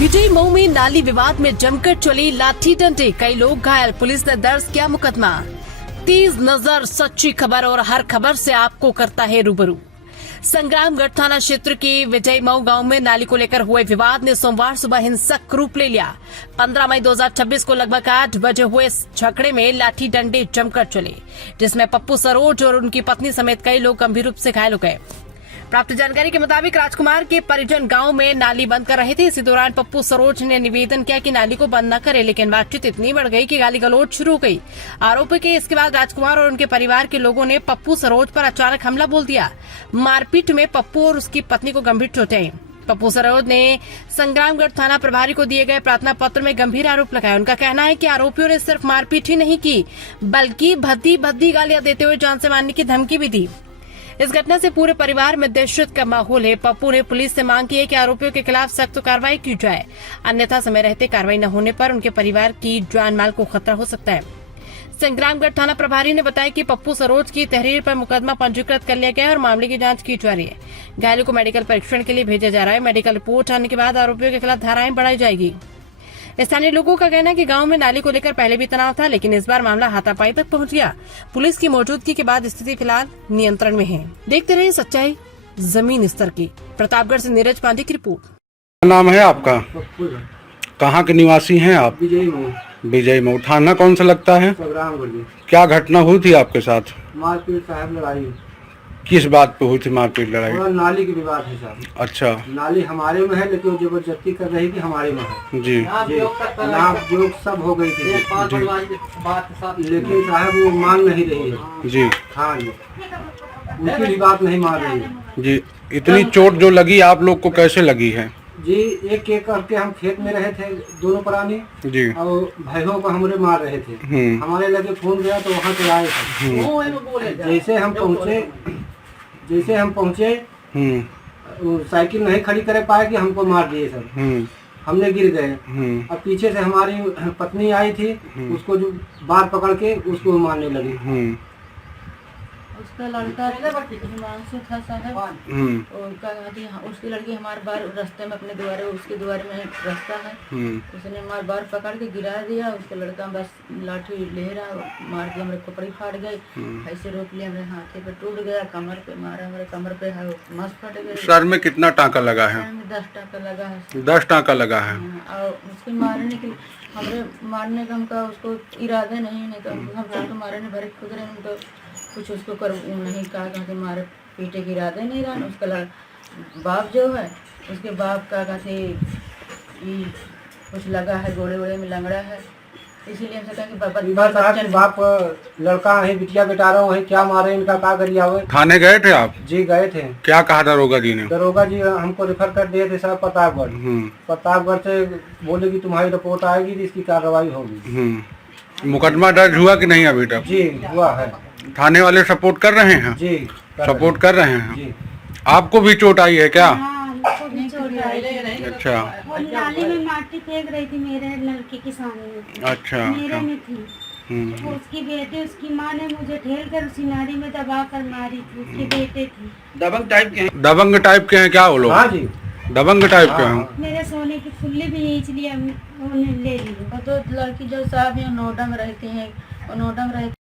विजय मऊ में नाली विवाद में जमकर चली लाठी डंडे, कई लोग घायल, पुलिस ने दर्ज किया मुकदमा। तेज नजर, सच्ची खबर और हर खबर से आपको करता है रूबरू। संग्रामगढ़ थाना क्षेत्र के विजय मऊ गांव में नाली को लेकर हुए विवाद ने सोमवार सुबह हिंसक रूप ले लिया। 15 मई 2026 को लगभग 8 बजे हुए इस झगड़े में लाठी डंडे जमकर चले, जिसमें पप्पू सरोज और उनकी पत्नी समेत कई लोग गंभीर रूप से घायल हो गए। प्राप्त जानकारी के मुताबिक राजकुमार के परिजन गांव में नाली बंद कर रहे थे। इसी दौरान पप्पू सरोज ने निवेदन किया कि नाली को बंद न करें, लेकिन बातचीत इतनी बढ़ गई कि गाली गलौज शुरू हो गई। आरोप है कि इसके बाद राजकुमार और उनके परिवार के लोगों ने पप्पू सरोज पर अचानक हमला बोल दिया। मारपीट में पप्पू और उसकी पत्नी को गंभीर चोटें आई। पप्पू सरोज ने संग्रामगढ़ थाना प्रभारी को दिए गए प्रार्थना पत्र में गंभीर आरोप लगाया। उनका कहना है कि आरोपियों ने सिर्फ मारपीट ही नहीं की, बल्कि भद्दी गालियां देते हुए जान से मारने की धमकी भी दी। इस घटना से पूरे परिवार में दहशत का माहौल है। पप्पू ने पुलिस से मांग की है कि आरोपियों के खिलाफ सख्त कार्रवाई की जाए, अन्यथा समय रहते कार्रवाई न होने पर उनके परिवार की जान माल को खतरा हो सकता है। संग्रामगढ़ थाना प्रभारी ने बताया कि पप्पू सरोज की तहरीर पर मुकदमा पंजीकृत कर लिया गया है और मामले की जांच की जा रही है। घायलों को मेडिकल परीक्षण के लिए भेजा जा रहा है। मेडिकल रिपोर्ट आने के बाद आरोपियों के खिलाफ धाराएं बढ़ाई जाएगी। स्थानीय लोगों का कहना है कि गांव में नाली को लेकर पहले भी तनाव था, लेकिन इस बार मामला हाथापाई तक पहुंच गया। पुलिस की मौजूदगी के बाद स्थिति फिलहाल नियंत्रण में है। देखते रहिए सच्चाई जमीन स्तर की। प्रतापगढ़ से नीरज पांडे की रिपोर्ट। क्या नाम है आपका? कहाँ के निवासी हैं आप? विजय मऊ। थाना कौन सा लगता है? क्या घटना हुई थी आपके साथ? मारपीट साहब, लड़ाई किस बात पे हुई थी मारपीट लड़ाई? नाली की विवाद है साहब। अच्छा। नाली हमारे में है, लेकिन जबरदस्ती कर रही थी हमारे में है। जी नाप जोक सब हो गई थी जी। लेकिन साहब वो मान नहीं रही है जी। हाँ जी, उनकी भी बात नहीं मान रही है जी। इतनी चोट जो लगी आप लोग को कैसे लगी है जी? एक एक करके हम खेत में रहे थे, दोनों प्राणी जी, और भाइयों को हमरे मार रहे थे। हमारे लगे फोन गया तो वहाँ से आए थे। जैसे हम पहुँचे साइकिल नहीं खड़ी करे पाए कि हमको मार दिए सब। हमने गिर गए। अब पीछे से हमारी पत्नी आई थी, उसको जो बार पकड़ के उसको मारने लगी। उसका लड़का हिमांशु था साहब, उसकी लड़की हमारे बार रास्ते में अपने द्वारे, उसके द्वारे में रास्ता है, उसने हमारे बार पकड़ के गिरा दिया। उसका लड़का बस लाठी ले रहा, मार के हमारे कपड़े फाड़ गए, ऐसे रोक लिया, हमारे हाथे पे टूट गया, कमर पे मारा, हमारे कमर पे है मस्त फट गए। सर में कितना टाँका लगा है? 10 टाँका लगा है। 10 टाँका लगा है। और उसके मारने के हमारे मारने का हमका उसको इरादा नहीं तो हम सबको मारने भरे खुद रहे, तो कुछ उसको कर नहीं कहा कि मारे पीटे के इरादे नहीं रहा। उसका बाप जो है, उसके बाप का कहते कुछ लगा है, गोड़े वोड़े में लंगड़ा है, इसीलिए हमसे कहा कि बाप लड़का है, बिटिया बेटारा है, क्या मारे इनका का करिया हुए। थाने गए थे आप? जी गए थे। क्या कहा दरोगा जी ने? दरोगा जी हमको रेफर कर दिए थे सर प्रतापगढ़। प्रतापगढ़ से बोले कि तुम्हारी रिपोर्ट आएगी, इसकी कार्रवाई होगी। मुकदमा दर्ज हुआ कि नहीं अभी तक? जी हुआ है। थाने वाले सपोर्ट कर रहे हैं? जी सपोर्ट कर रहे हैं जी। आपको भी चोट आई है क्या? अच्छा। नाली में माटी फेंक रही थी मेरे लड़के के सामने। अच्छा। मेरे में थी। तो उसकी बेटी, उसकी माँ ने मुझे ठेल कर उसी नाली में दबा कर मारी थी। उसके बेटे थी। दबंग टाइप के हैं क्या वो लोग? हाँ जी, दबंग टाइप के हैं। मेरे सोने की फुल्ली भी खींच लिया, उन्होंने ले ली। तो लड़की जो साहब यहाँ नोडम रहती है, नोडम रहती